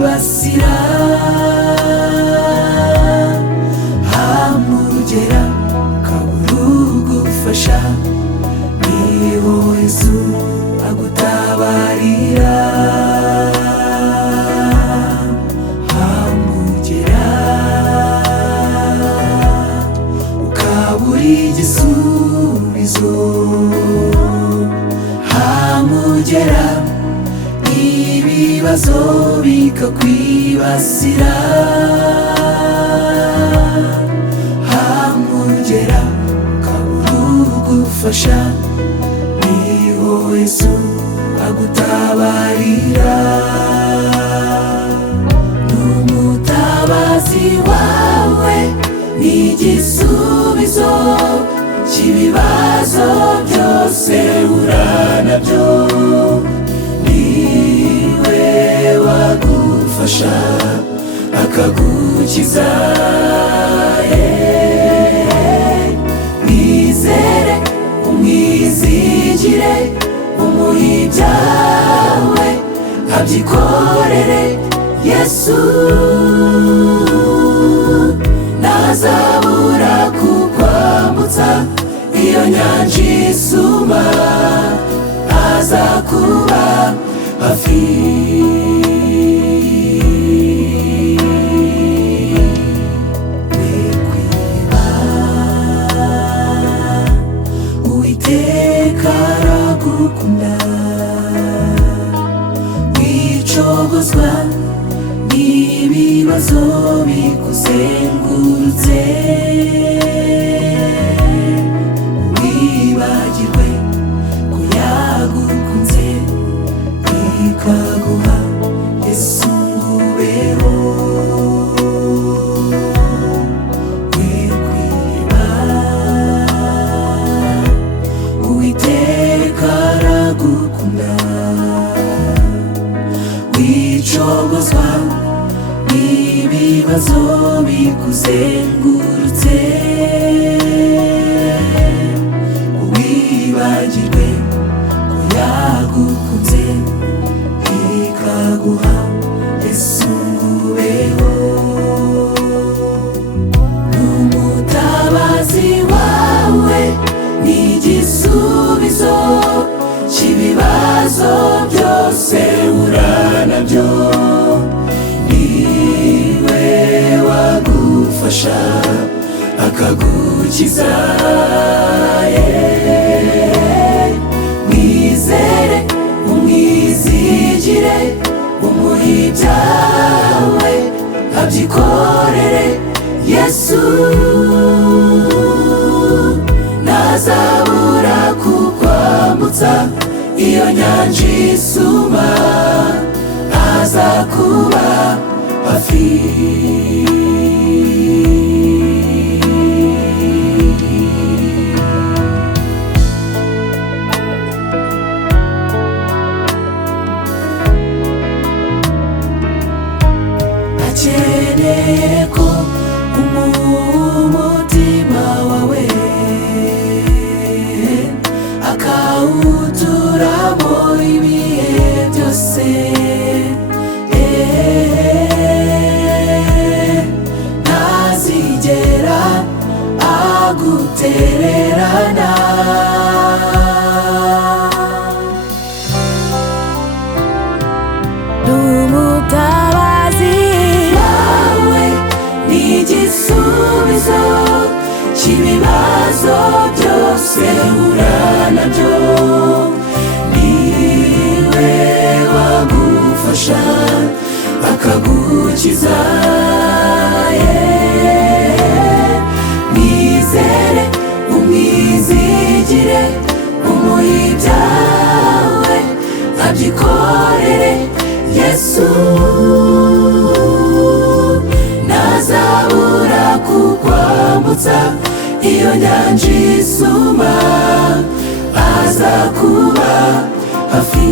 kakwibasira, hamugera ukabura ugufasha, niho Yesu agutabarira. Hamugera ukabura igisubizo, hamugera ibibazo bikakwibasira, hamugera ukabura ugufasha, niho Yesu agutabarira. N'umutabazi wawe n'igisubizo cy'ibibazo byose uhura nabyo, niwe wagufasha akagukiza. Mwizere umwizigire, umuhe ibyawe abyikorere. Yesu ntazabura kukwambutsa iyo nyanja isuma, azakuba hafi. Wikwiheba, Uwiteka aragukunda. Wicogozwa n'ibibazo bikuzengurutse, wibagirwe ko yagukunze ikaguha Yesu ngo ubeho. Wikwiheba, Uwiteka aragukunda. Wicogozwa n'ibibazo bikuzengurutse, wibagirwe ko yagukunze ikaguha Yesu ngo ubeho. N'umutabazi wawe n'igisubizo cy'ibibazo byose uhura nabyo, niwe wagufasha akagukiza. Mwizere umwizigire, umuhe ibyawe abyikorere. Yesu ntazabura kukwambutsa iyo nyanja isuma, azakuba hafi. Akeneye ko umutima wawe akawuturamo ibihe byose, ntazigera agutererana. N'umutabazi wawe n'igisubizo cy'ibibazo byose uhura nabyo, niwe wagufasha akagukiza. Mwizere umwizigire, umuhe ibyawe abyikorere. Yesu ntazabura kukwambutsa iyo nyanja isuma, azakuba hafi.